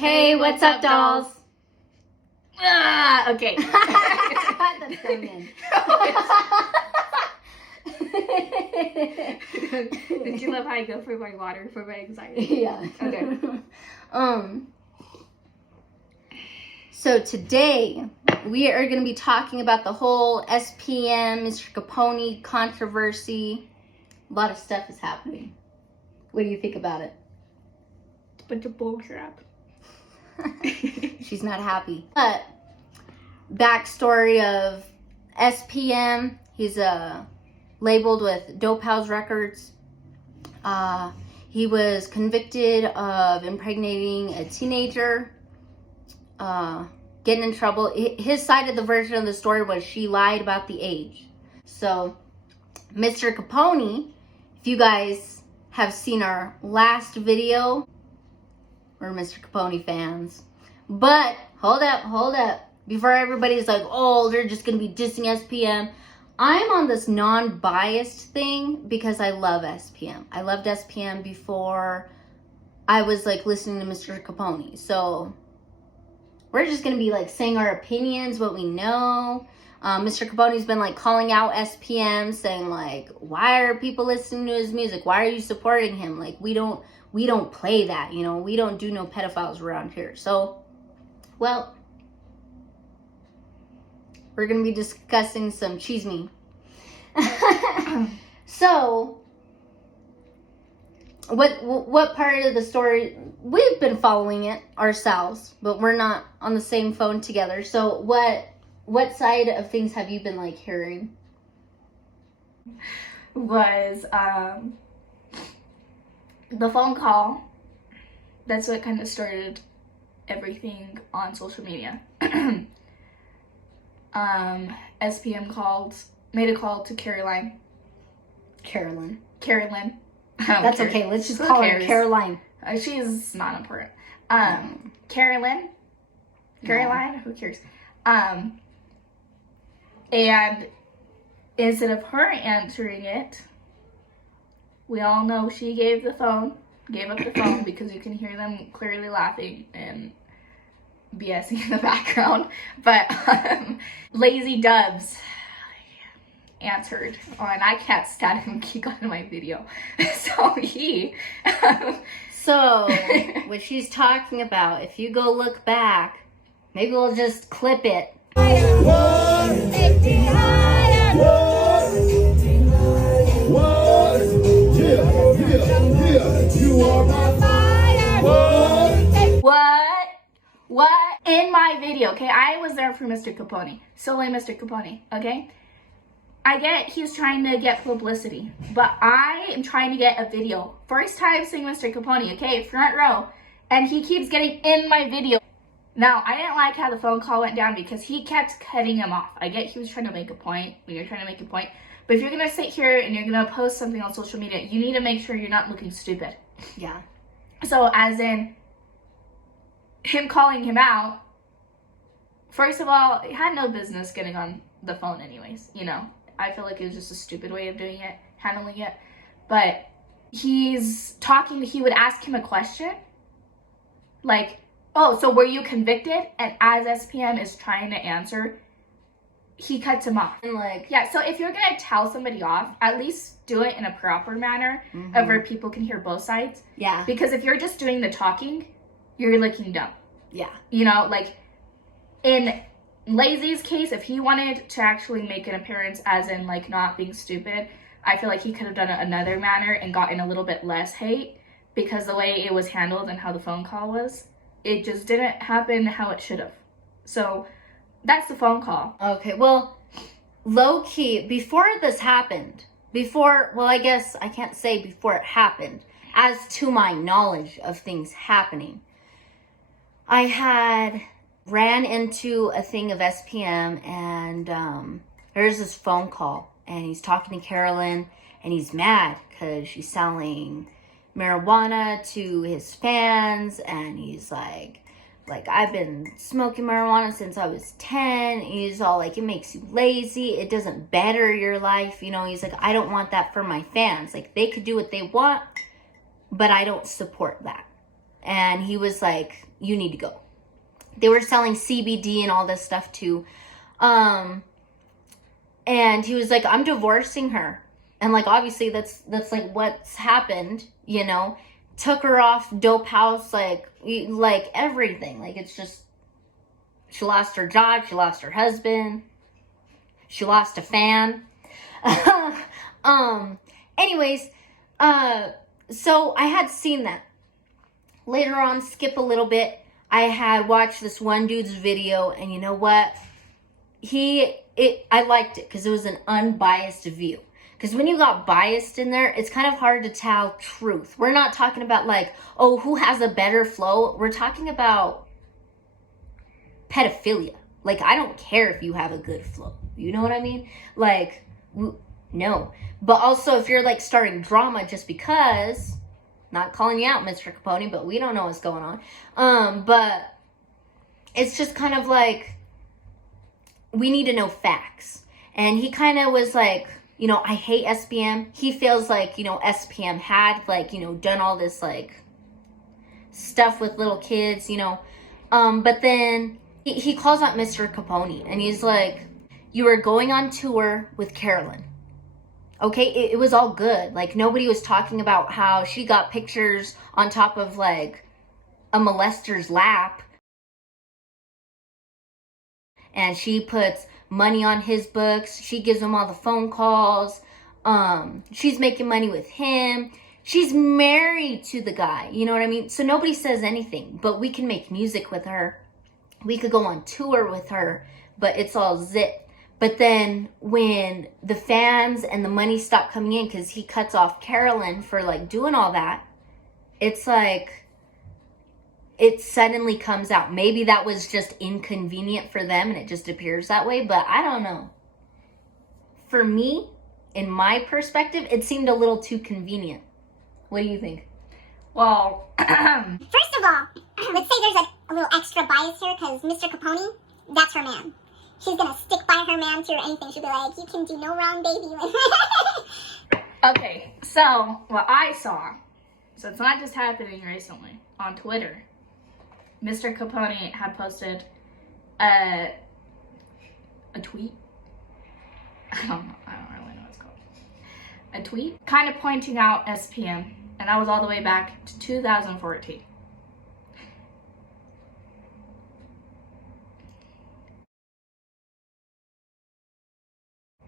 Hey, what's up, dolls? Okay. That's so mean. Did you love how I go for my water for my anxiety? Yeah. Okay. So today we are going to be talking about the whole SPM Mr. Capone-e controversy. A lot of stuff is happening. What do you think about it? It's a bunch of bullcrap. She's not happy. But backstory of SPM, he's labeled with Dope House Records. He was convicted of impregnating a teenager, getting in trouble. His side of the version of the story was she lied about the age. So Mr. Capone, if you guys have seen our last video, we're Mr. Capone fans. But hold up. Before everybody's like, oh, they're just going to be dissing SPM. I'm on this non-biased thing because I love SPM. I loved SPM before I was like listening to Mr. Capone. So we're just going to be like saying our opinions, what we know. Mr. Capone's been like calling out SPM, saying like, why are people listening to his music? Why are you supporting him? Like, we don't play that, you know, we don't do no pedophiles around here. So, well, we're going to be discussing some cheese me. So, what part of the story, we've been following it ourselves, but we're not on the same phone together. So what side of things have you been like hearing? Was the phone call. That's what kind of started everything on social media. SPM made a call to Carolyn. Carolyn. That's okay. Let's just call her Caroline. She's not important. Carolyn, who cares? And instead of her answering it, we all know she gave up the phone because you can hear them clearly laughing and BSing in the background. But Lazy Dubs answered, and I can't stand him. He got in my video. So what she's talking about, if you go look back, maybe we'll just clip it. What? In my video, okay? I was there for Mr. Capone. Solely Mr. Capone, okay? I get he's trying to get publicity, but I am trying to get a video. First time seeing Mr. Capone, okay? Front row. And he keeps getting in my video. Now, I didn't like how the phone call went down because he kept cutting him off. I get he was trying to make a point when you're trying to make a point. But if you're going to sit here and you're going to post something on social media, you need to make sure you're not looking stupid. Yeah. So, as in him calling him out, first of all, he had no business getting on the phone anyways, you know. I feel like it was just a stupid way of doing it, handling it. But he's talking, he would ask him a question. Like, oh, so were you convicted? And as SPM is trying to answer, he cuts him off. And like, yeah, so if you're going to tell somebody off, at least do it in a proper manner of where people can hear both sides. Yeah. Because if you're just doing the talking, you're looking dumb. Yeah. You know, like in Lazy's case, if he wanted to actually make an appearance as in like not being stupid, I feel like he could have done it another manner and gotten a little bit less hate, because the way it was handled and how the phone call was, it just didn't happen how it should have. So that's the phone call. Okay, well, low key, before this happened, I guess I can't say before it happened, as to my knowledge of things happening, I had ran into a thing of SPM, and there's this phone call, and he's talking to Carolyn, and he's mad because she's selling marijuana to his fans, and he's like I've been smoking marijuana since I was 10. He's all like, it makes you lazy, it doesn't better your life, you know. He's like, I don't want that for my fans. Like, they could do what they want, but I don't support that. And he was like, you need to go. They were selling CBD and all this stuff too. And he was like, I'm divorcing her. And like, obviously that's like what's happened, you know. Took her off dope house, like everything. Like, it's just, she lost her job, she lost her husband, she lost a fan. Anyways, so I had seen that. Later on, skip a little bit, I had watched this one dude's video, and you know what? I liked it because it was an unbiased view. Because when you got biased in there, it's kind of hard to tell truth. We're not talking about like, oh, who has a better flow. We're talking about pedophilia. Like, I don't care if you have a good flow. You know what I mean? Like, no. But also, if you're like starting drama just because, not calling you out, Mr. Capone, but we don't know what's going on. But it's just kind of like, we need to know facts. And he kind of was like, you know, I hate SPM. He feels like, you know, SPM had, like, you know, done all this, like, stuff with little kids, you know. But then he calls out Mr. Capone, and he's like, you were going on tour with Carolyn. Okay, it was all good. Like, nobody was talking about how she got pictures on top of, like, a molester's lap. And she puts money on his books. She gives him all the phone calls. She's making money with him. She's married to the guy. You know what I mean? So nobody says anything. But we can make music with her. We could go on tour with her. But it's all zip. But then when the fans and the money stop coming in, because he cuts off Carolyn for like doing all that, it's like, it suddenly comes out. Maybe that was just inconvenient for them and it just appears that way, but I don't know. For me, in my perspective, it seemed a little too convenient. What do you think? Well, first of all, let's say there's a little extra bias here because Mr. Capone, that's her man. She's going to stick by her man through anything. She'll be like, you can do no wrong, baby. Okay, so what I saw, so it's not just happening recently, on Twitter, Mr. Capone had posted a tweet. I don't really know what it's called. A tweet kind of pointing out SPM, and that was all the way back to 2014.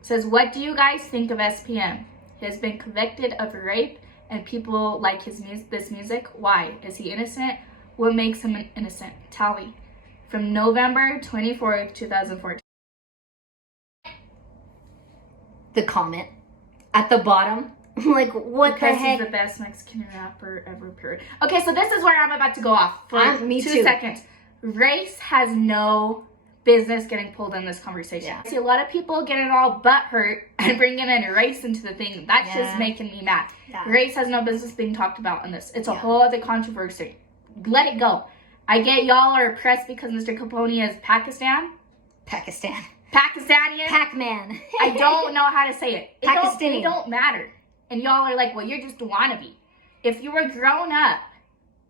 It says, what do you guys think of SPM? He has been convicted of rape and people like this music. Why? Is he innocent? What makes him innocent? Tell me. From November 24th, 2014. The comment at the bottom. Like, what because the heck? He's the best Mexican rapper ever, period. Okay, so this is where I'm about to go off for Me 2 too. seconds. Race has no business getting pulled in this conversation. Yeah. I see a lot of people getting all butthurt and bringing in race into the thing. That's just making me mad. Yeah. Race has no business being talked about in this. It's a whole other controversy. Let it go. I get y'all are oppressed because Mr. Capone is Pakistanian. Pakistani. Pac-Man. I don't know how to say it. Pakistani. It don't matter. And y'all are like, well, you're just a wannabe. If you were grown up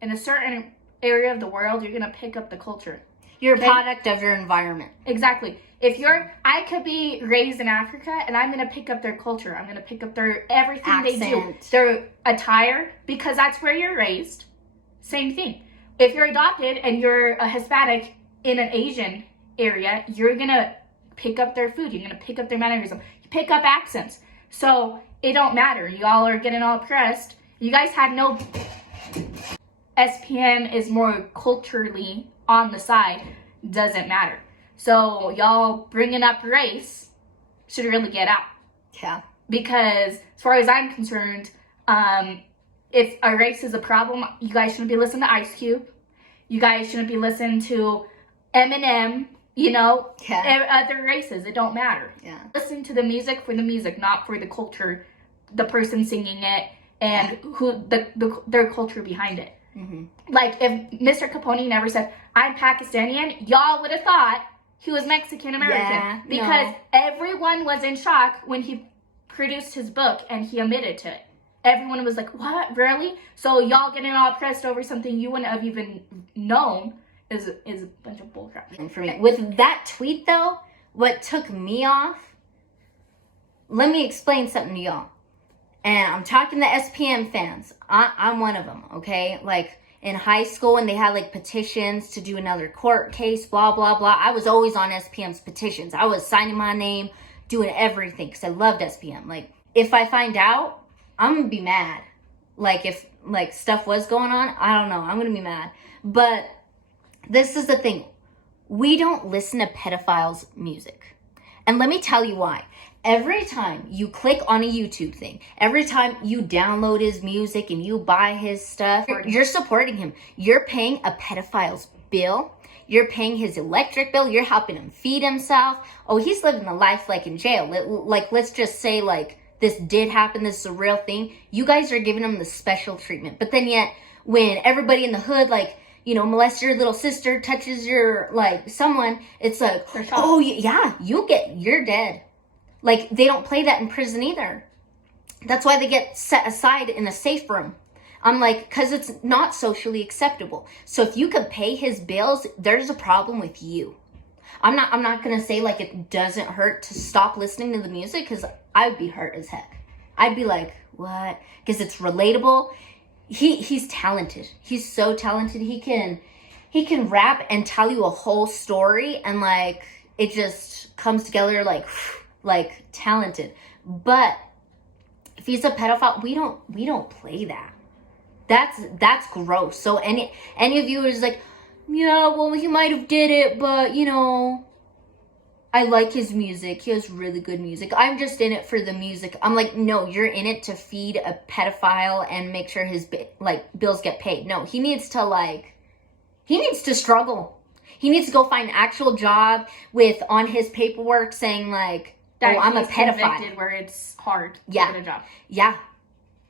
in a certain area of the world, you're going to pick up the culture. You're a product of your environment. Exactly. I could be raised in Africa and I'm going to pick up their culture. I'm going to pick up their everything Accent. they do. Their attire, because that's where you're raised. Same thing. If you're adopted and you're a Hispanic in an Asian area, you're going to pick up their food. You're going to pick up their mannerism. You pick up accents. So it don't matter. Y'all are getting all oppressed. You guys had no... SPM is more culturally on the side. Doesn't matter. So y'all bringing up race should really get out. Yeah. Because as far as I'm concerned, if a race is a problem, you guys shouldn't be listening to Ice Cube. You guys shouldn't be listening to Eminem, other races. It don't matter. Yeah. Listen to the music for the music, not for the culture, the person singing it, and who their culture behind it. Mm-hmm. Like, if Mr. Capone never said, I'm Pakistani, y'all would have thought he was Mexican-American. Yeah, because everyone was in shock when he produced his book and he admitted to it. everyone was like, what, really? So y'all getting all pressed over something you wouldn't have even known is a bunch of bullcrap. And for me, with that tweet though, what took me off, let me explain something to y'all. And I'm talking to SPM fans. I'm one of them, okay? Like, in high school when they had like petitions to do another court case, blah, blah, blah. I was always on SPM's petitions. I was signing my name, doing everything because I loved SPM. Like, if I find out, I'm going to be mad. Like, if like stuff was going on, I don't know. I'm going to be mad. But this is the thing. We don't listen to pedophiles' music. And let me tell you why. Every time you click on a YouTube thing, every time you download his music and you buy his stuff, you're supporting him. You're paying a pedophile's bill. You're paying his electric bill. You're helping him feed himself. Oh, he's living the life like in jail. Like, let's just say like this did happen. This is a real thing. You guys are giving him the special treatment. But then yet when everybody in the hood, like, you know, molest your little sister, touches your, like, someone, it's like, oh, yeah, you're dead. Like, they don't play that in prison either. That's why they get set aside in a safe room. I'm like, because it's not socially acceptable. So if you could pay his bills, there's a problem with you. I'm not going to say, like, it doesn't hurt to stop listening to the music, because I would be hurt as heck. I'd be like, what? Because it's relatable. He's talented. He's so talented. He can rap and tell you a whole story, and, like, it just comes together, like talented. But if he's a pedophile, we don't play that. That's gross. So any of you is like, yeah, well, he might have did it, but you know, I like his music. He has really good music. I'm just in it for the music. I'm like, no, you're in it to feed a pedophile and make sure his bills get paid. No, he needs to struggle. He needs to go find an actual job with on his paperwork saying like, that I'm a pedophile. Where it's hard to get a job. Yeah.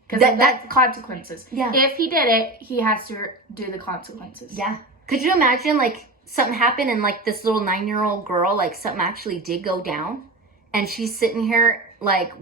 Because that's the consequences. Yeah. If he did it, he has to do the consequences. Yeah. Could you imagine, like, something happened and, like, this little 9-year-old girl, like, something actually did go down? And she's sitting here, like,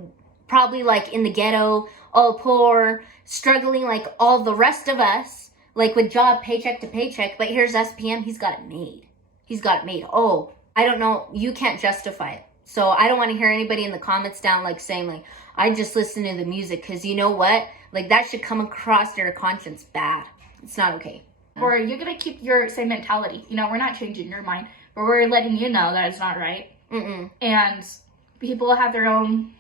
probably, like, in the ghetto, all poor, struggling like all the rest of us, like, with job paycheck to paycheck. But here's SPM. He's got it made. He's got it made. Oh, I don't know. You can't justify it. So I don't want to hear anybody in the comments down like saying like, I just listen to the music, because you know what? Like, that should come across your conscience bad. It's not okay. Or you're going to keep your same mentality. You know, we're not changing your mind, but we're letting you know that it's not right. Mm-mm. And people have their own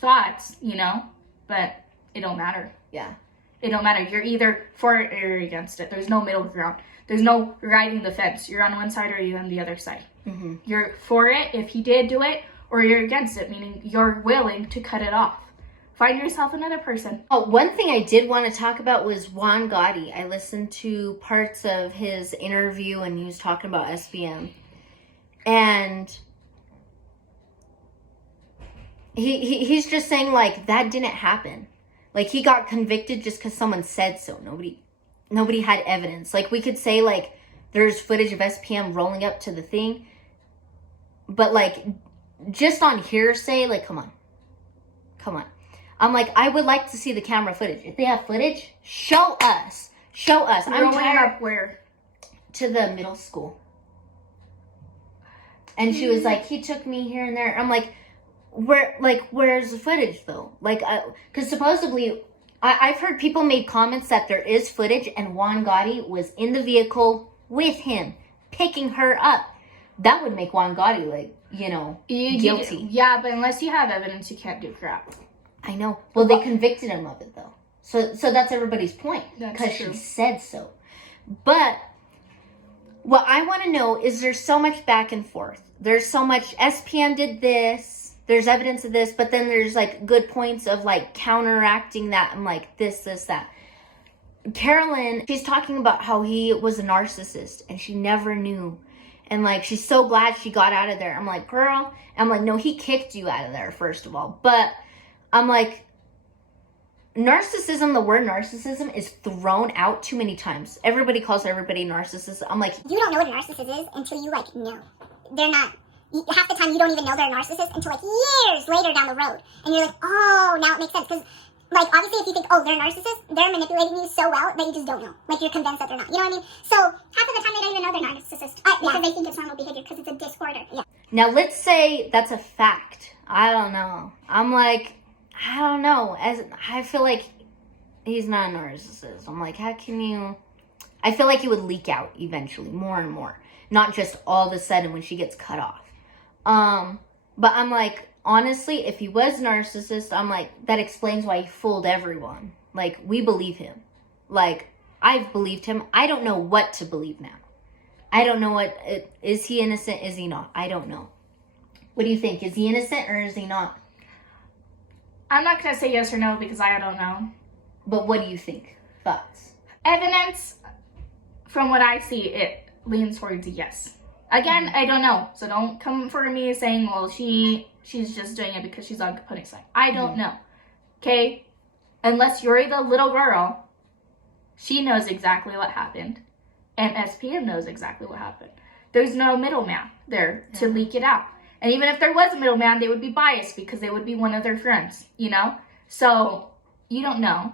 thoughts, you know, but it don't matter. Yeah. It don't matter. You're either for it or you're against it. There's no middle ground. There's no riding the fence. You're on one side or you're on the other side. Mm-hmm. You're for it if he did do it, or you're against it, meaning you're willing to cut it off. Find yourself another person. Oh, one thing I did want to talk about was Juan Gotti. I listened to parts of his interview and he was talking about SPM. And he's just saying, like, that didn't happen. Like, he got convicted just because someone said so. Nobody had evidence. Like, we could say, like, there's footage of SPM rolling up to the thing. But, like, just on hearsay, like, come on. I'm like, I would like to see the camera footage. If they have footage, show us. I'm tired. Up where? To the middle school. And she was like, he took me here and there. I'm like, where's the footage though? Like, because supposedly, I've heard people made comments that there is footage and Juan Gotti was in the vehicle with him, picking her up. That would make Juan Gotti, like, you know, guilty. Yeah, but unless you have evidence, you can't do crap. I know. Well, they convicted him of it, though. So that's everybody's point. Because she said so. But what I want to know is there's so much back and forth. There's so much SPM did this. There's evidence of this. But then there's, like, good points of, like, counteracting that. And, like, this, that. Carolyn, she's talking about how he was a narcissist. And she never knew. And, like, she's so glad she got out of there. I'm like, girl. I'm like, no, he kicked you out of there, first of all. But I'm like, narcissism, the word narcissism is thrown out too many times. Everybody calls everybody narcissist. I'm like, you don't know what a narcissist is until you, like, know. They're not, half the time you don't even know they're a narcissist until, like, years later down the road. And you're like, oh, now it makes sense. Because like, obviously, if you think, oh, they're a narcissist, they're manipulating you so well that you just don't know. Like, you're convinced that they're not. You know what I mean? So, half of the time, they don't even know they're narcissist. Because they think it's normal behavior because it's a disorder. Yeah. Now, let's say that's a fact. I don't know. I'm like, I don't know. I feel like he's not a narcissist. I'm like, how can you... I feel like it would leak out eventually, more and more. Not just all of a sudden when she gets cut off. But I'm like, honestly, if he was a narcissist, I'm like, that explains why he fooled everyone. Like, we believe him. Like, I've believed him. I don't know what to believe now. I don't know is he innocent? Is he not? I don't know. What do you think? Is he innocent or is he not? I'm not going to say yes or no because I don't know. But what do you think? Thoughts? Evidence, from what I see, it leans towards a yes. Again, I don't know. So don't come for me saying, well, she's just doing it because she's on Capone's side. I don't know. Okay? Unless you're the little girl, she knows exactly what happened. And SPM knows exactly what happened. There's no middleman there to leak it out. And even if there was a middleman, they would be biased because they would be one of their friends, you know? So, you don't know.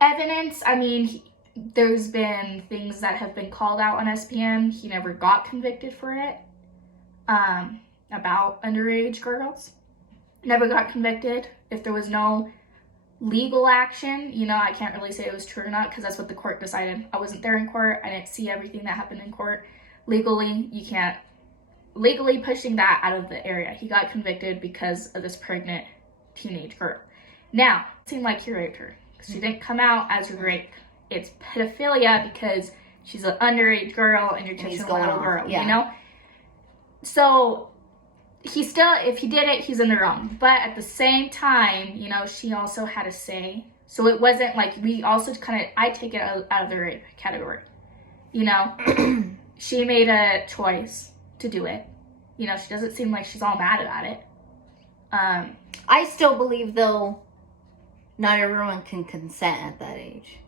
Evidence, I mean, there's been things that have been called out on SPM. He never got convicted for it. About underage girls. Never got convicted. If there was no legal action, you know, I can't really say it was true or not because that's what the court decided. I wasn't there in court. I didn't see everything that happened in court. Legally, you can't legally pushing that out of the area. He got convicted because of this pregnant teenage girl. Now, it seemed like he raped her. She didn't come out as rape. It's pedophilia because she's an underage girl and you're touching a little girl, you know? So, he still, if he did it, he's in the wrong. But at the same time, you know, she also had a say. So it wasn't like, we also kind of, I take it out of the rape category. You know? She made a choice to do it. You know, she doesn't seem like she's all mad about it. I still believe, though, not everyone can consent at that age.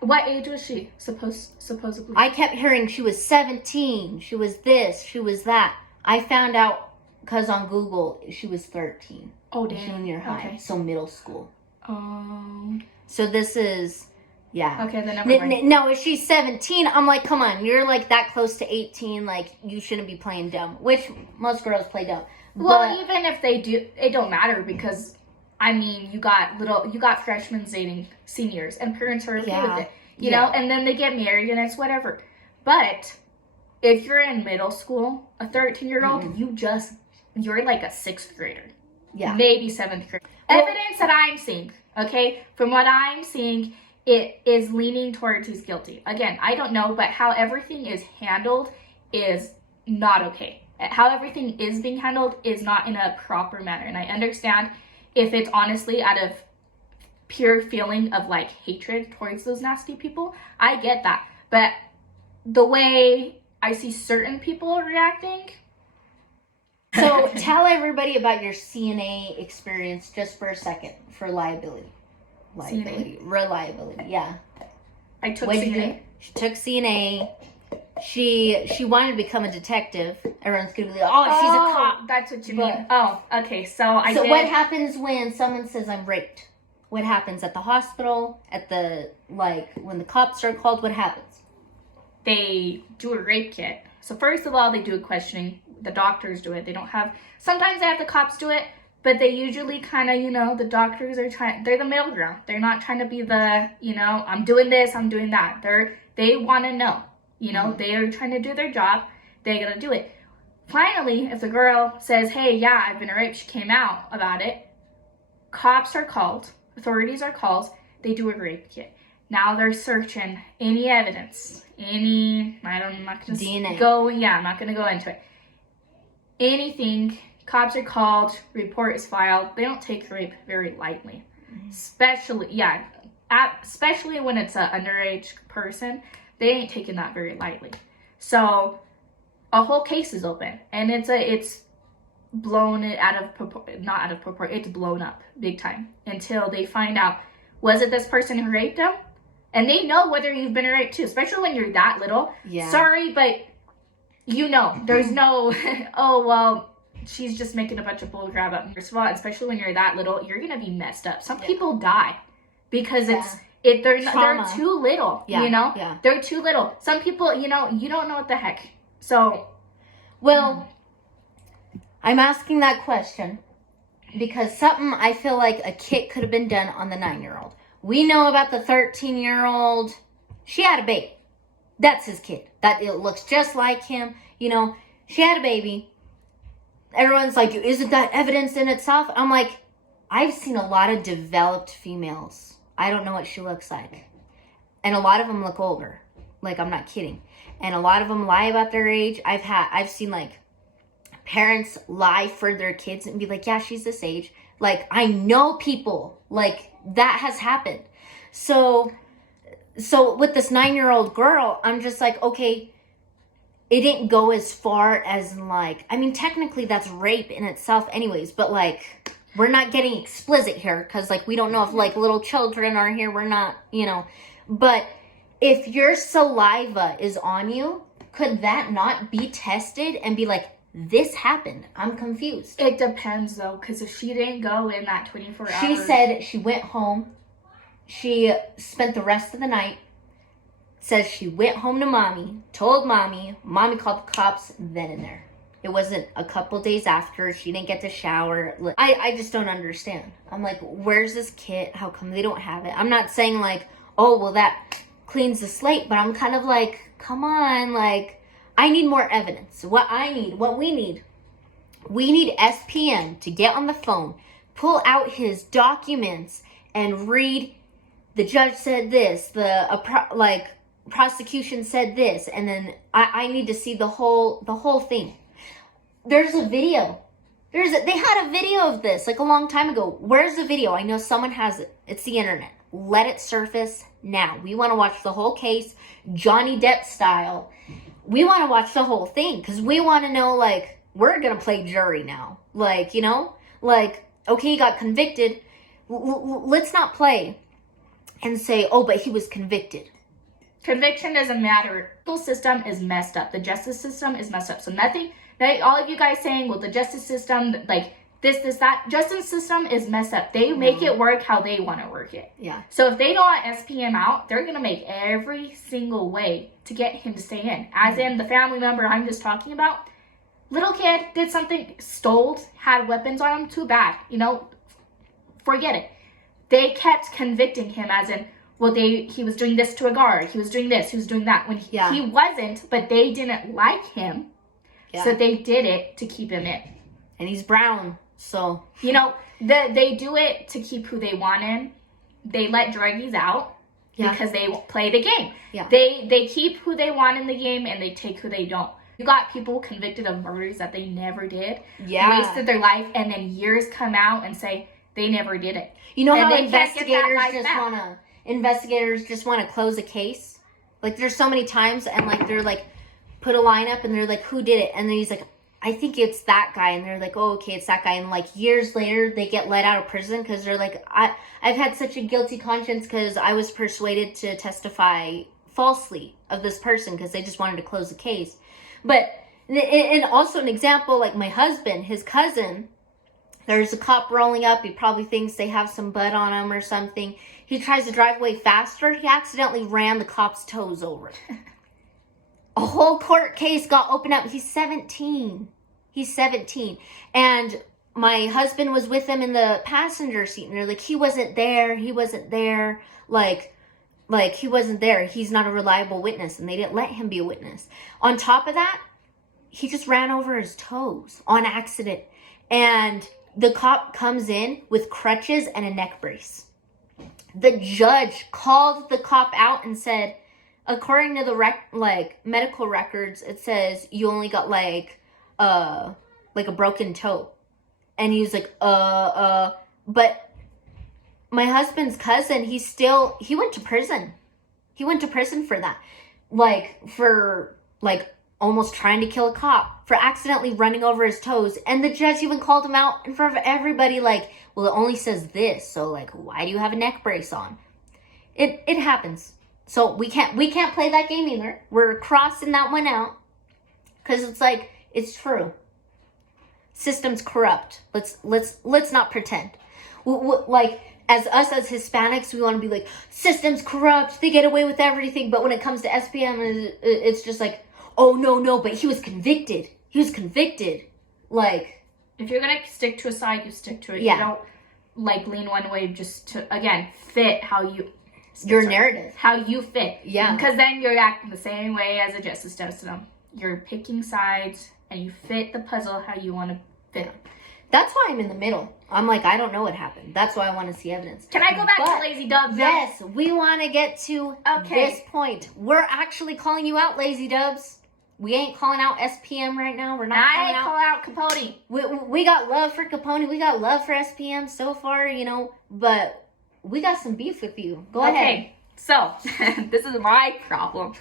What age was she supposedly? I kept hearing she was 17, she was this, she was that. I found out because on Google she was 13. Oh, damn. Junior high, okay. So middle school. So this is, yeah. Okay, then never mind. No, if she's 17, I'm like, come on, you're like that close to 18, like you shouldn't be playing dumb, which most girls play dumb. Well, even if they do, it don't matter because, I mean, you got freshmen dating seniors and parents are okay with it, you know, and then they get married and it's whatever. But if you're in middle school, a 13-year-old, you're like a 6th grader. Yeah. Maybe 7th grader. Well, evidence that I'm seeing, okay? From what I'm seeing, it is leaning towards he's guilty. Again, I don't know, but how everything is handled is not okay. How everything is being handled is not in a proper manner. And I understand if it's honestly out of pure feeling of like hatred towards those nasty people. I get that. But the way I see certain people reacting. So tell everybody about your CNA experience just for a second for reliability, yeah. I took CNA. She took CNA. She wanted to become a detective. Everyone's gonna be like, oh, she's a cop. That's what you mean. Oh, okay. So what happens when someone says I'm raped? What happens at the hospital? When the cops are called, what happens? They do a rape kit. So first of all, they do a questioning. The doctors do it. Sometimes they have the cops do it, but they usually kind of, you know, the doctors are they're the middle ground. They're not trying to be the, you know, I'm doing this, I'm doing that. They want to know, you know, they are trying to do their job. They got to do it. Finally, if the girl says, hey, yeah, I've been raped, she came out about it, cops are called, authorities are called, they do a rape kit. Now they're searching any evidence, I'm not going to DNA. I'm not going to go into it. Anything, cops are called, report is filed. They don't take rape very lightly. Especially when it's an underage person, they ain't taking that very lightly. So a whole case is open, and it's blown out of proportion, not out of proportion, it's blown up big time until they find out, was it this person who raped him? And they know whether you've been raped too, especially when you're that little. Yeah. Sorry, but you know, there's no, oh, well, she's just making a bunch of bull crap up. First of all, especially when you're that little, you're gonna be messed up. Some people die because they're too little. Yeah. You know, Yeah. they're too little. Some people, you know, you don't know what the heck. So, well, I'm asking that question because something I feel like a kick could have been done on the 9-year-old. We know about the 13-year-old. She had a baby. That's his kid. That it looks just like him. You know, she had a baby. Everyone's like, isn't that evidence in itself? I'm like, I've seen a lot of developed females. I don't know what she looks like. And a lot of them look older. Like, I'm not kidding. And a lot of them lie about their age. I've seen like parents lie for their kids and be like, yeah, she's this age. Like, I know people like that has happened. So with this 9-year-old girl, I'm just like, okay, it didn't go as far as like, I mean, technically that's rape in itself anyways, but like, we're not getting explicit here because like, we don't know if like little children are here. We're not, you know, but if your saliva is on you, could that not be tested and be like, this happened? I'm confused. it depends though, because if she didn't go in that 24 hours. She said she went home. She spent the rest of the night. Says she went home to mommy, told mommy called the cops then and there. It wasn't a couple days after. She didn't get to shower. I just don't understand. I'm like, where's this kit? How come they don't have it? I'm not saying like, oh, well, that cleans the slate, but I'm kind of like, come on, like, I need more evidence. What we need SPM to get on the phone, pull out his documents, and read, the judge said this, prosecution said this, and then I need to see the whole thing. There's a video. They had a video of this like a long time ago. Where's the video? I know someone has it. It's the internet. Let it surface now. We want to watch the whole case, Johnny Depp style. We want to watch the whole thing because we want to know, like, we're going to play jury now. Like, you know, like, okay, he got convicted. Let's not play and say, oh, but he was convicted. Conviction doesn't matter. The legal system is messed up. The justice system is messed up. So nothing, like all of you guys saying, well, the justice system, like this, that, justice system is messed up. They make it work how they want to work it. Yeah. So if they don't want SPM out, they're going to make every single way to get him to stay in. As in the family member I'm just talking about. Little kid did something, stole, had weapons on him, too bad. You know, forget it. They kept convicting him as in, well, he was doing this to a guard. He was doing this. He was doing that. When he wasn't, but they didn't like him. Yeah. So they did it to keep him in. And he's brown, so. You know, they do it to keep who they want in. They let druggies out because they play the game. Yeah. They keep who they want in the game and they take who they don't. You got people convicted of murders that they never did. Yeah. Wasted their life, and then years come out and say they never did it. You know how investigators just want to close a case? Like, there's so many times, and like they're like, put a line up and they're like, who did it? And then he's like, I think it's that guy. And they're like, oh, okay, it's that guy. And like years later, they get let out of prison because they're like, I've had such a guilty conscience because I was persuaded to testify falsely of this person because they just wanted to close the case. But, and also an example, like my husband, his cousin, there's a cop rolling up. He probably thinks they have some blood on him or something. He tries to drive away faster. He accidentally ran the cop's toes over. A whole court case got opened up. He's 17. And my husband was with him in the passenger seat. And they're like, he wasn't there. Like, he wasn't there. He's not a reliable witness. And they didn't let him be a witness. On top of that, he just ran over his toes on accident. And the cop comes in with crutches and a neck brace. The judge called the cop out and said, according to the medical records, it says you only got like a broken toe. And he was like, but my husband's cousin, he went to prison. He went to prison for that. For almost trying to kill a cop, for accidentally running over his toes. And the judge even called him out in front of everybody, like, well, it only says this, so like, why do you have a neck brace on? It happens. So we can't play that game either. We're crossing that one out because it's like, it's true. system's corrupt. Let's not pretend. Like, as us as Hispanics, we want to be like, system's corrupt, they get away with everything. But when it comes to SPM, it's just like, oh, no, but he was convicted. Like, if you're gonna stick to a side, you stick to it. Yeah. You don't like lean one way just to, again, fit how you your narrative, how you fit. Yeah, because then you're acting the same way as the justice system. You're picking sides and you fit the puzzle how you want to fit it. That's why I'm in the middle. I'm like, I don't know what happened. That's why I want to see evidence. Can I go back to Lazy Dubs? Yes, we want to get to this point. We're actually calling you out, Lazy Dubs. We ain't calling out SPM right now. We're not calling out. I call out Capone. We got love for Capone. We got love for SPM so far, you know. But we got some beef with you. Go ahead. Okay, so this is my problem.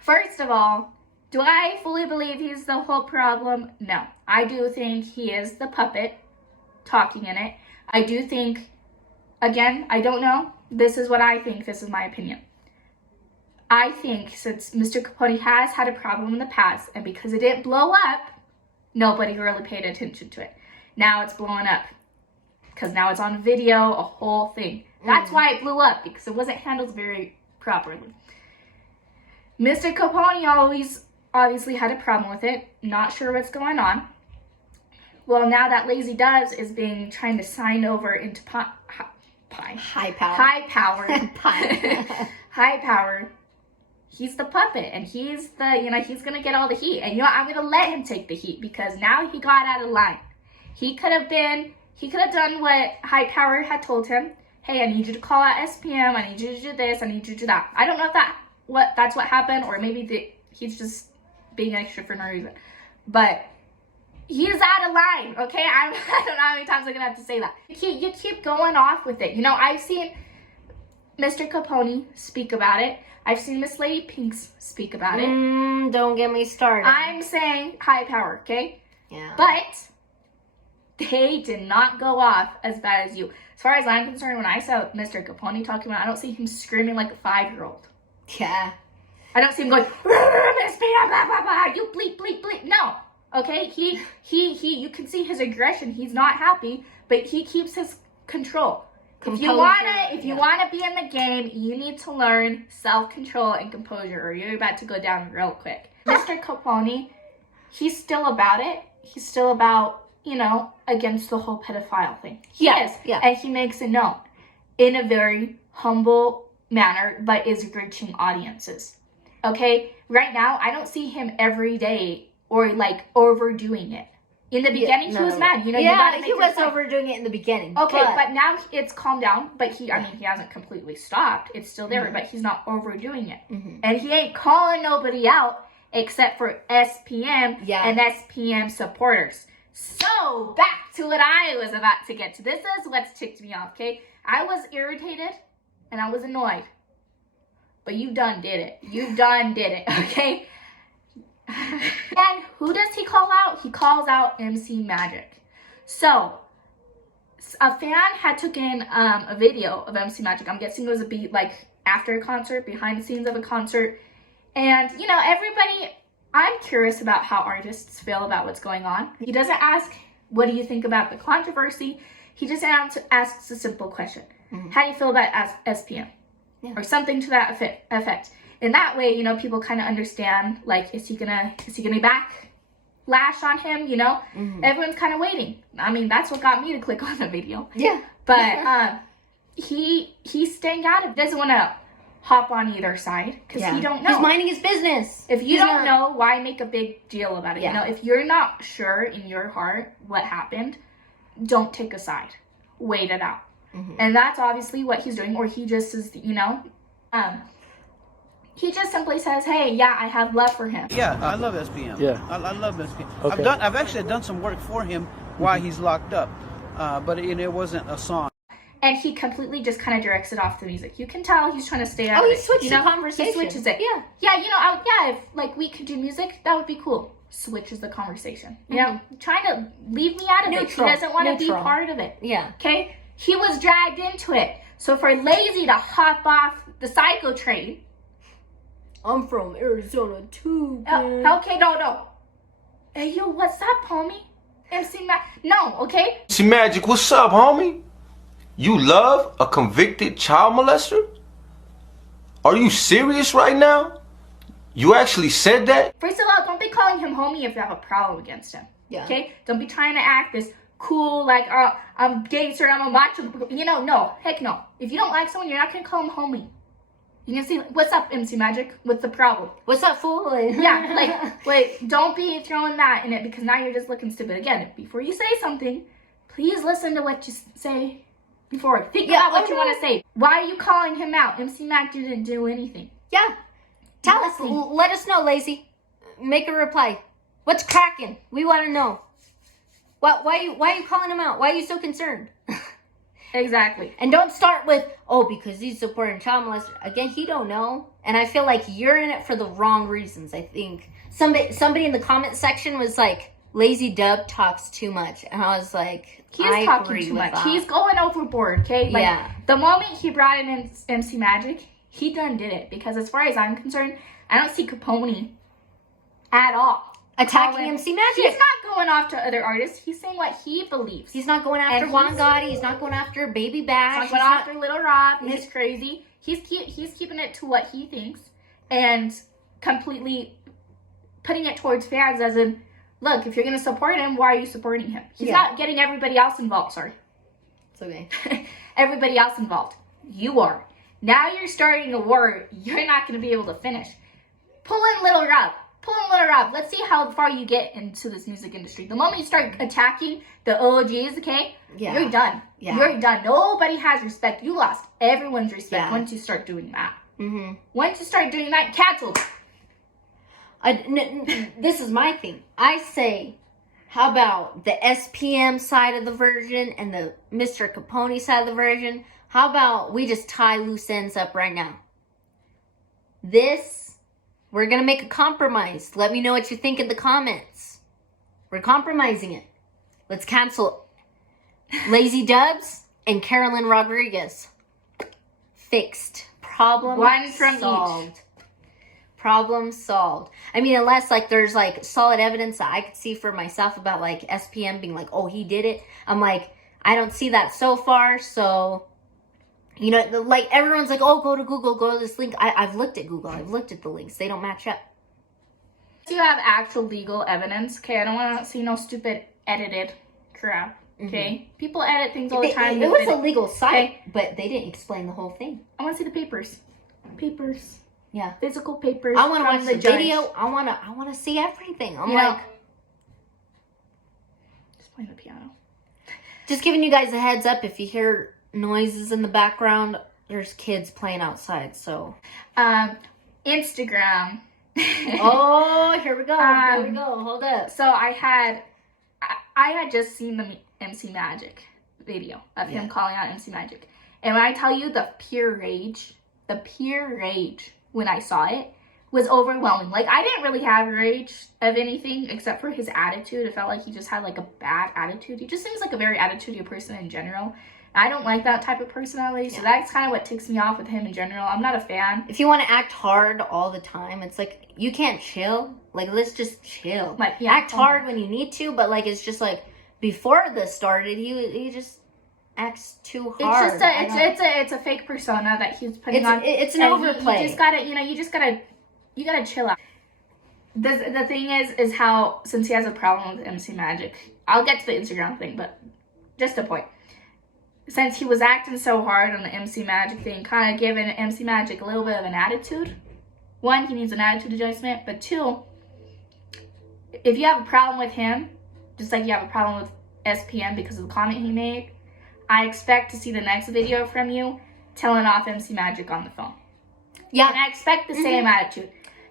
First of all, do I fully believe he's the whole problem? No. I do think he is the puppet talking in it. I do think, again, I don't know. This is what I think. This is my opinion. I think since Mr. Capone has had a problem in the past, and because it didn't blow up, nobody really paid attention to it. Now it's blowing up. Because now it's on video, a whole thing. That's why it blew up, because it wasn't handled very properly. Mr. Capone always obviously had a problem with it. Not sure what's going on. Well, now that Lazy Dubs is trying to sign over into high power. He's the puppet, and he's gonna get all the heat. And I'm gonna let him take the heat, because now he got out of line. He could have done what high power had told him. Hey, I need you to call out SPM. I need you to do this. I need you to do that. I don't know if that's what happened, or maybe he's just being extra for no reason. But he's out of line, okay? I don't know how many times I'm gonna have to say that. You keep going off with it. I've seen Mr. Capone speak about it. I've seen Miss Lady Pinks speak about it. Don't get me started. I'm saying high power, okay? Yeah. But they did not go off as bad as you. As far as I'm concerned, when I saw Mr. Capone talking about it, I don't see him screaming like a 5-year-old. Yeah. I don't see him going, Miss Peter, blah, blah, blah, you bleep, bleep, bleep. No. Okay? You can see his aggression. He's not happy, but he keeps his control. If you wanna be in the game, you need to learn self-control and composure, or you're about to go down real quick. Mr. Capone, he's still about it. He's still about, against the whole pedophile thing. He is. Yeah. And he makes it known in a very humble manner, but is reaching audiences. Okay? Right now, I don't see him every day or overdoing it. In the beginning, he was mad. He was overdoing it in the beginning. Okay, but now it's calmed down. But he hasn't completely stopped. It's still there, but he's not overdoing it. And he ain't calling nobody out except for SPM and SPM supporters. So, back to what I was about to get to. This is what's ticked me off, okay? I was irritated and I was annoyed. But you done did it. You done did it, okay? And who does he call out? He calls out MC Magic. So, a fan had taken a video of MC Magic. I'm guessing it was after a concert, behind the scenes of a concert. And, everybody, I'm curious about how artists feel about what's going on. He doesn't ask, what do you think about the controversy? He just asks a simple question. How do you feel about SPM? Yeah. Or something to that effect. In that way, people kind of understand, is he gonna backlash on him, Everyone's kind of waiting. I mean, that's what got me to click on the video. Yeah. But he's staying out of it. Doesn't want to hop on either side, because he don't know. He's minding his business. If you don't know, why make a big deal about it? Yeah. If you're not sure in your heart what happened, don't take a side. Wait it out. And that's obviously what he's doing, or he just is, he just simply says, hey, yeah, I have love for him. Yeah, I love SPM. Yeah. I love SPM. Okay. I've actually done some work for him while he's locked up, but it wasn't a song. And he completely just kind of directs it off the music. You can tell he's trying to stay out of it. He switches the conversation. He switches it. Yeah. Yeah, if we could do music, that would be cool. Switches the conversation. Trying to leave me out of it. He doesn't want to be part of it. Yeah. Okay? He was dragged into it. So for Lazy to hop off the psycho train. I'm from Arizona too. Okay, no. Hey, yo, what's up, homie? MC Magic. No, okay? MC Magic, what's up, homie? You love a convicted child molester? Are you serious right now? You actually said that? First of all, don't be calling him homie if you have a problem against him. Yeah. Okay? Don't be trying to act this cool, like, I'm gangster, I'm a macho. You know, no. Heck no. If you don't like someone, you're not going to call him homie. You can say, what's up, MC Magic? What's the problem? What's up, fool? Yeah, like, don't be throwing that in it because now you're just looking stupid. Again, before you say something, please listen to what you say before. Think about what you want to say. Why are you calling him out? MC Mac didn't do anything. Yeah. Tell us. Nothing. Let us know, Lazy. Make a reply. What's cracking? We want to know. Why are you calling him out? Why are you so concerned? Exactly. And don't start with, oh, because he's supporting child molester. Again, he don't know. And I feel like you're in it for the wrong reasons, I think. Somebody in the comment section was like, Lazy Dub talks too much. And I was like, He's talking too much. He's going overboard, okay? Like, yeah. The moment he brought in MC Magic, he done did it. Because as far as I'm concerned, I don't see Capone at all Attacking MC Magic. He's not going off to other artists. He's saying what he believes. He's not going after Juan Gotti. He's not going after Baby Bash. He's not going after Little Rob. He's crazy. He's keeping it to what he thinks and completely putting it towards fans as in, look, if you're going to support him, why are you supporting him? He's not getting everybody else involved. Sorry. It's okay. Everybody else involved. You are. Now you're starting a war you're not going to be able to finish. Pull in Little Rob. Pull in Little Rob. Let's see how far you get into this music industry. The moment you start attacking the OGs, okay, you're done. Yeah. You're done. Nobody has respect. You lost everyone's respect once you start doing that. Mm-hmm. Once you start doing that, canceled. This is my thing. I say, how about the SPM side of the version and the Mr. Capone side of the version? How about we just tie loose ends up right now? We're going to make a compromise. Let me know what you think in the comments. We're compromising it. Let's cancel Lazy Dubs and Carolyn Rodriguez. Fixed. Problem One from solved. each. Problem solved. I mean, unless like there's like solid evidence that I could see for myself about like SPM being like, oh, he did it. I'm like, I don't see that so far. So, you know, like everyone's like, oh, go to Google, go to this link. I've looked at Google. I've looked at the links. They don't match up. You have actual legal evidence. Okay, I don't want to see no stupid edited crap. Okay, people edit things all the time. It was a legal site, but they didn't explain the whole thing. I want to see the papers. Papers. Yeah. Physical papers. I want to watch the judge. video. I want to see everything. I'm Yeah. like, Just playing the piano. just giving you guys a heads up. If you hear noises in the background, there's kids playing outside. So, Instagram. oh, here we go. Here we go. Hold up. So I had just seen the MC Magic video of him calling out MC Magic, and when I tell you the pure rage when I saw it was overwhelming. Like, I didn't really have rage of anything except for his attitude. It felt like he just had like a bad attitude. He just seems like a very attitudey person in general. I don't like that type of personality, so that's kind of what ticks me off with him in general. I'm not a fan. If you want to act hard all the time, it's like, you can't chill. Like, let's just chill. Like, yeah, act hard when you need to, but like, it's just like, before this started, he just acts too hard. It's a fake persona that he's putting on. It's an and overplay. You just gotta chill out. The thing is how, since he has a problem with MC Magic, I'll get to the Instagram thing, but just a point. Since he was acting so hard on the MC Magic thing, kind of giving MC Magic a little bit of an attitude. One, he needs an attitude adjustment, but two, if you have a problem with him, just like you have a problem with SPM because of the comment he made, I expect to see the next video from you telling off MC Magic on the phone. Yeah. And I expect the same attitude.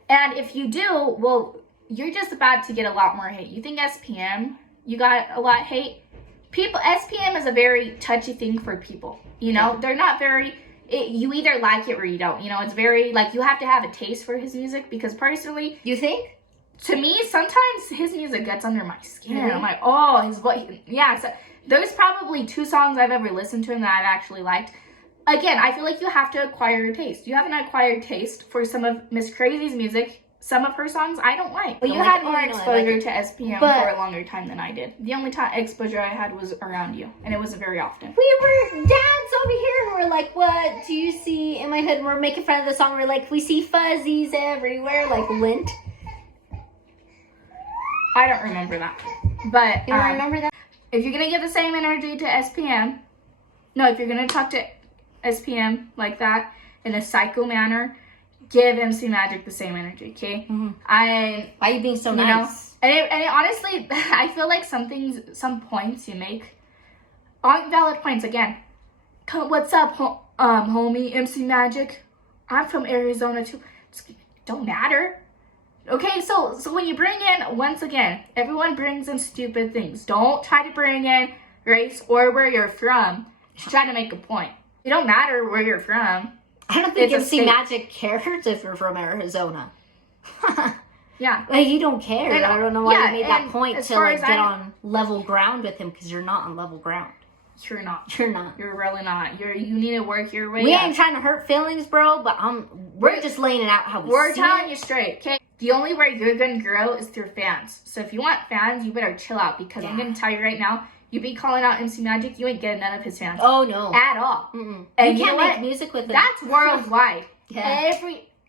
And if you do, well, you're just about to get a lot more hate. You think SPM, you got a lot of hate? SPM is a very touchy thing for people. You know, they're not very, you either like it or you don't. You know, it's very, like, you have to have a taste for his music because personally, You think? to me, sometimes his music gets under my skin. I'm like, oh, his voice. Yeah, so there's probably 2 songs I've ever listened to him that I've actually liked. Again, I feel like you have to acquire a taste. You have an acquired taste for some of Miss Crazy's music. some of her songs I don't like. Well, you Don't had like it? more Oh, no, I exposure like to SPM But- for a longer time than I did. The only exposure I had was around you, and it wasn't very often. We were dads over here and we're like, what do you see in my hood? And we're making fun of the song. We're like, we see fuzzies everywhere, like lint. I don't remember that. But You don't remember that? if you're gonna give the same energy to SPM, if you're gonna talk to SPM like that in a psycho manner, give MC Magic the same energy, okay? Mm-hmm. Why are you being so know, nice? and it honestly, I feel like some points you make aren't valid points. Again, what's up, homie? MC Magic. I'm from Arizona too. Don't matter. Okay, so when you bring in, once again, everyone brings in stupid things. Don't try to bring in race or where you're from. Just try to make a point. It don't matter where you're from. I don't think It's a MC state. Magic cares if you're from Arizona. Yeah. Like, you don't care. And, I don't know why yeah, you made that and point as to far like as get I- on level ground with him, because you're not on level ground. You're not. You're not. You're really not. You need to work your way We up. ain't trying to hurt feelings, bro, but we're just laying it out how We're see telling it. you straight, okay? The only way you're gonna grow is through fans. So if you want fans, you better chill out, because I'm Yeah. gonna tell you right now, you be calling out MC Magic, you ain't getting none of his fans Oh no. at all. Mm-mm. And you you know can't make what? music with him. That's worldwide. Yeah.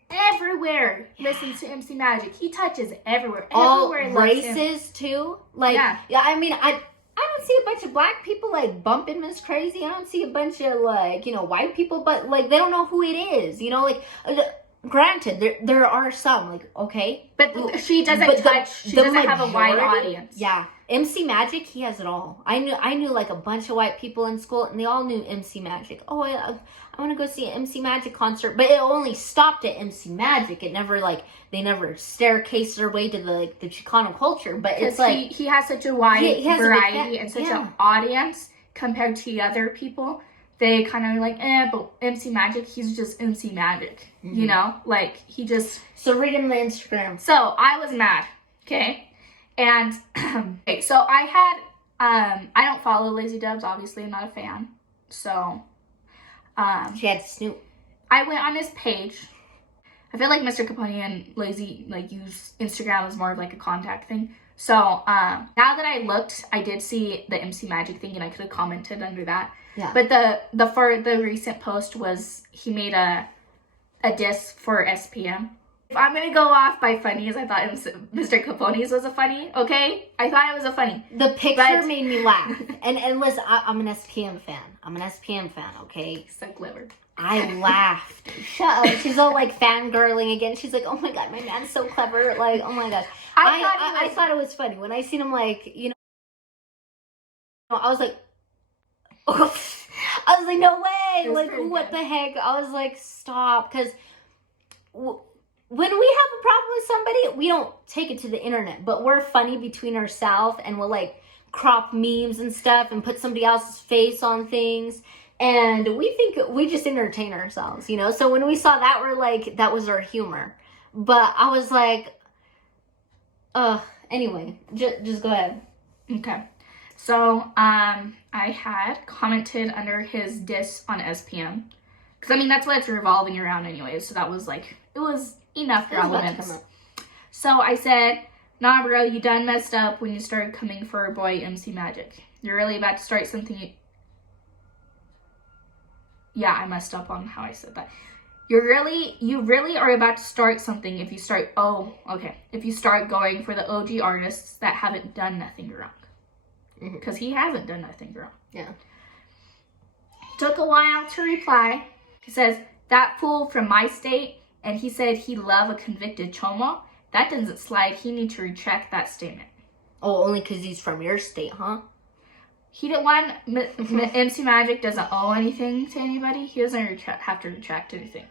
Everywhere listens to MC Magic. He touches everywhere. All Everywhere loves him. races too. Like, Yeah. I mean, I don't see a bunch of black people like bumping Miss Crazy. I don't see a bunch of like, white people, but like they don't know who it is. Like, granted, there are some like, okay, But she doesn't but touch. She the doesn't have a wide majority- audience. Yeah, MC Magic, he has it all. I knew like a bunch of white people in school, and they all knew MC Magic. Oh, I want to go see an MC Magic concert, but it only stopped at MC Magic. It never they never staircased their way to the Chicano culture. But it's Because like he has such a wide he has a big variety fan- and such yeah. an audience compared to the other people. They kind of like, but MC Magic, he's just MC Magic. Mm-hmm. Like he just. So read him the Instagram. So I was mad, okay, and okay, so I had I don't follow Lazy Dubs, obviously I'm not a fan. So She had Snoop. I went on his page. I feel like Mr. Capone and Lazy use Instagram as more of like a contact thing. So now that I looked, I did see the MC Magic thing, and I could have commented under that. Yeah. But the recent post was he made a diss for SPM. If I'm gonna go off by funnies, I thought Mr. Capone's was a funny. Okay, I thought it was a funny. The picture But- made me laugh. And listen, I'm an SPM fan. Okay? It's like liver. I laughed. Shut up. She's all like fangirling again. She's like, oh my god, my man's so clever. Like, oh my gosh. I thought it was funny. When I seen him like, I was like, no way. It was Like, pretty what good. the heck? I was like, stop. Because when we have a problem with somebody, we don't take it to the internet. But we're funny between ourselves, and we'll like crop memes and stuff and put somebody else's face on things. And we think we just entertain ourselves, So when we saw that, we're like, that was our humor. But I was like, anyway, just go ahead. Okay. So, I had commented under his diss on SPM. Because, I mean, that's what it's revolving around anyway. So that was like, it was enough It was about to relevance. come up. So I said, nah, bro, you done messed up when you started coming for our boy MC Magic. You're really about to start something. Yeah, I messed up on how I said that. You really are about to start something if you start, if you start going for the OG artists that haven't done nothing wrong. Because he hasn't done nothing wrong. Yeah. Took a while to reply. He says, that fool from my state, and he said he love a convicted chomo. That doesn't slide. He need to retract that statement. Oh, only because he's from your state, huh? He didn't want, MC Magic doesn't owe anything to anybody. He doesn't have to retract anything.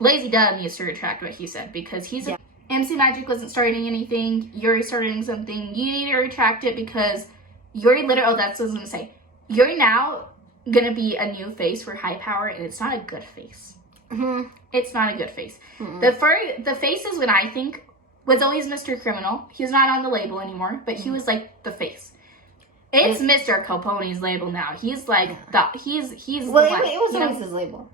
Lazy Dub needs to retract what he said, because he's MC Magic wasn't starting anything. You're starting something. You need to retract it, because you're literally, that's what I was going to say. You're now going to be a new face for High Power, and it's not a good face. Mm-hmm. It's not a good face. Mm-mm. The faces when I think was always Mr. Criminal. He's not on the label anymore, but he was like the face. It's Mr. Capone's label now. He's like he's Well, the one, it was you know? always his label.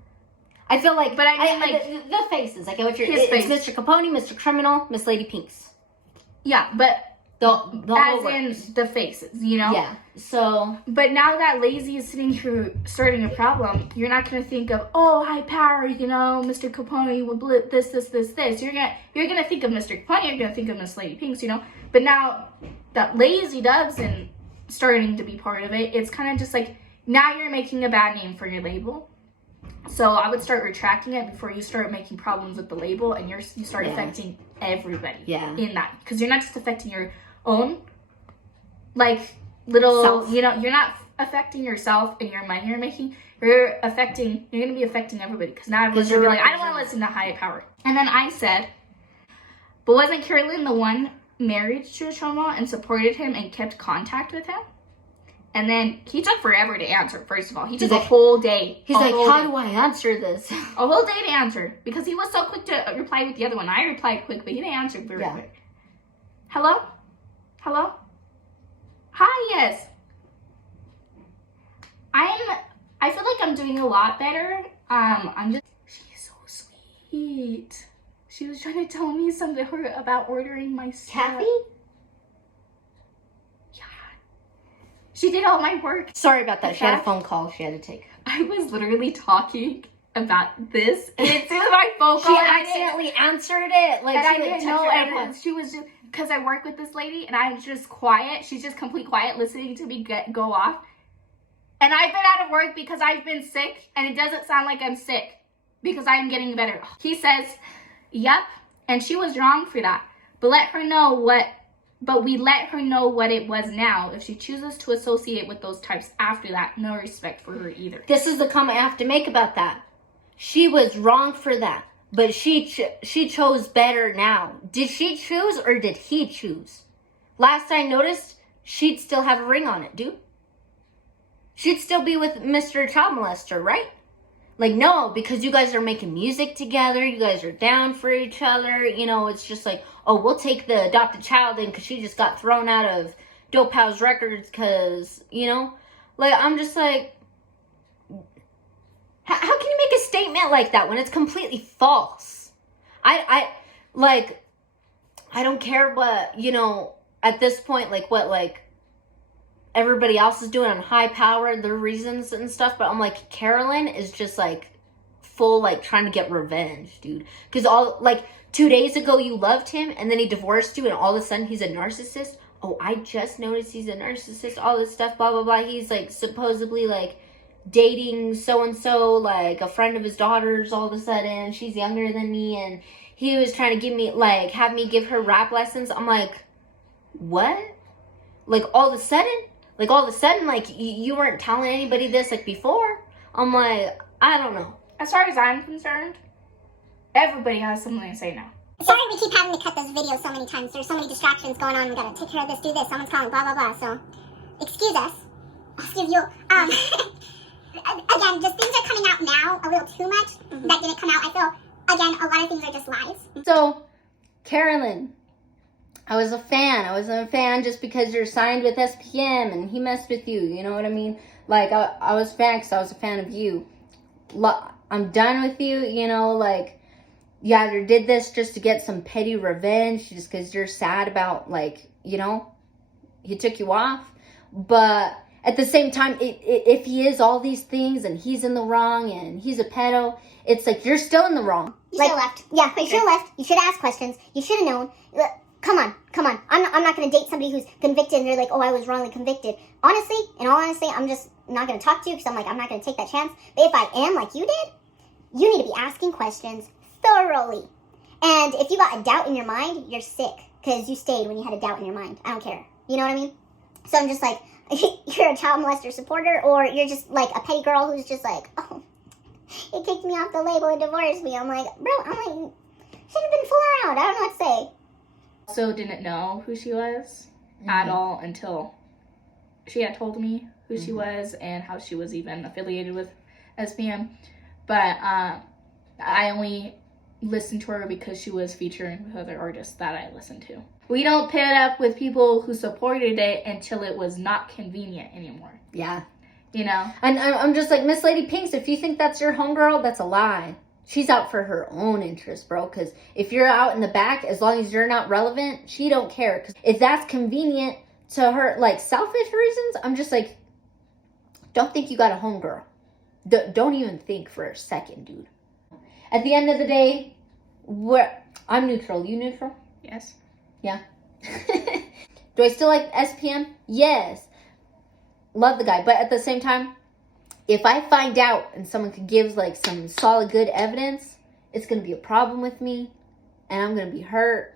I feel like, But I mean, like, the faces. I get what you're. His It's face. Mr. Capone, Mr. Criminal, Miss Lady Pinks. yeah, but The whole as works. in the faces, you know? Yeah. So But now that Lazy is sitting here starting a problem, you're not gonna think of, oh, high power, you know, Mr. Capone would blip this. You're gonna think of Mr. Capone, you're gonna think of Miss Lady Pinks, you know? But now that Lazy Dove's and starting to be part of it, it's kind of just like, now you're making a bad name for your label. So I would start retracting it before you start making problems with the label, and you start affecting everybody in that. Because you're not just affecting your own, like, little, Self. you know, you're not affecting yourself and your money you're making. You're going to be affecting everybody. Because now everyone's going to be like, I don't want to listen to high power. And then I said, but wasn't Carolyn the one married to Shoma and supported him and kept contact with him? And then he took forever to answer, first of all. He took a whole day. he's like, how do I answer this? A whole day to answer. Because he was so quick to reply with the other one. I replied quick, but he didn't answer very quick. Hello? Hello? Hi, yes. I feel like I'm doing a lot better. She's so sweet. She was trying to tell me something about ordering my stuff. Kathy? She did all my work. Sorry about that. She had a phone call she had to take. I was literally talking about this, and it's in my phone She call. accidentally answered it. Like, And she I didn't know it. She was just, because I work with this lady, and I'm just quiet. She's just complete quiet, listening to me go off. And I've been out of work because I've been sick, and it doesn't sound like I'm sick because I'm getting better. He says, yep, and she was wrong for that. But we let her know what it was now. If she chooses to associate with those types after that, no respect for her either. This is the comment I have to make about that. She was wrong for that, but she chose better now. Did she choose or did he choose? Last I noticed, she'd still have a ring on it, dude. She'd still be with Mr. Child Molester, right? Like, no, because you guys are making music together. You guys are down for each other. You know, it's just like, oh, we'll take the adopted child in because she just got thrown out of Dope House Records because, you know. Like, I'm just like, how can you make a statement like that when it's completely false? I don't care what, you know, at this point, like, what, like, everybody else is doing on high power, their reasons and stuff, but I'm like, Carolyn is just like full, like, trying to get revenge, dude. Because all, like, 2 days ago you loved him and then he divorced you and all of a sudden he's a narcissist. Oh, I just noticed he's a narcissist, all this stuff, blah blah blah. He's like supposedly like dating so and so, like a friend of his daughter's, all of a sudden she's younger than me, and he was trying to give me, like, have me give her rap lessons. I'm like, what? Like, all of a sudden, like, you weren't telling anybody this, like, before? I'm like, I don't know. As far as I'm concerned, everybody has something to say now. Sorry we keep having to cut this video so many times. There's so many distractions going on. We gotta take care of this, do this, someone's calling, blah, blah, blah. So, excuse us. Excuse you. Again, just things are coming out now a little too much that didn't come out. I feel, again, a lot of things are just lies. So, Carolyn, I was a fan just because you're signed with SPM and he messed with you, you know what I mean? Like, I was a fan because I was a fan of you. I'm done with you, you know, like, you either did this just to get some petty revenge, just because you're sad about, like, you know, he took you off. But at the same time, if he is all these things and he's in the wrong and he's a pedo, it's like, you're still in the wrong. You should have left. Yeah, you should have left. You should have asked questions. You should have known. Come on. I'm not going to date somebody who's convicted and they're like, oh, I was wrongly convicted. Honestly, in all honesty, I'm just not going to talk to you because I'm like, I'm not going to take that chance. But if I am like you did, you need to be asking questions thoroughly. And if you got a doubt in your mind, you're sick because you stayed when you had a doubt in your mind. I don't care. You know what I mean? So I'm just like, you're a child molester supporter, or you're just like a petty girl who's just like, oh, he kicked me off the label and divorced me. I'm like, bro, should have been fooling around. I don't know what to say. Also didn't know who she was at all until she had told me who she was and how she was even affiliated with SPM. But I only listened to her because she was featuring with other artists that I listened to. We don't pit up with people who supported it until it was not convenient anymore. Yeah. you know. And I'm just like, Miss Lady Pinks, if you think that's your homegirl, that's a lie. She's out for her own interest, bro. Because if you're out in the back, as long as you're not relevant, she don't care. Because if that's convenient to her, like, selfish reasons, I'm just like, don't think you got a homegirl. Don't even think for a second, dude. At the end of the day, I'm neutral. You neutral? Yes. Yeah. Do I still like SPM? Yes. Love the guy. But at the same time, if I find out and someone could give like some solid good evidence, it's going to be a problem with me and I'm going to be hurt.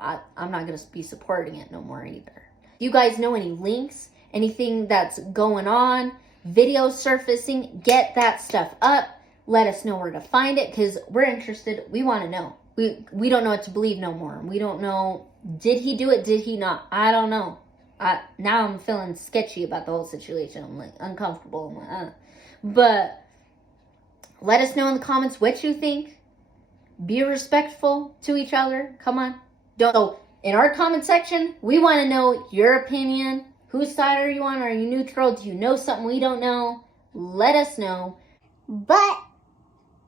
I'm not going to be supporting it no more either. If you guys know any links, anything that's going on, videos surfacing, get that stuff up. Let us know where to find it because we're interested. We want to know. We don't know what to believe no more. We don't know, did he do it? Did he not? I don't know. Now I'm feeling sketchy about the whole situation. I'm like uncomfortable. I'm like, But let us know in the comments what you think. Be respectful to each other. Come on. So in our comment section, we want to know your opinion. Whose side are you on? Are you neutral? Do you know something we don't know? Let us know. But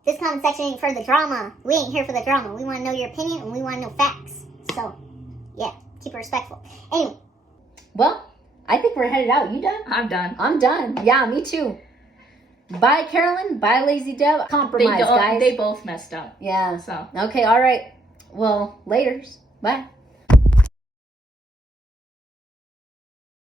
this comment section ain't for the drama. We ain't here for the drama. We want to know your opinion and we want to know facts. So, yeah, keep it respectful. Anyway. Well, I think we're headed out. You done? I'm done. I'm done. Yeah, me too. Bye, Carolyn. Bye, Lazy Deb. Compromise, guys. They both messed up. Yeah. So. Okay, all right. Well, laters. Bye.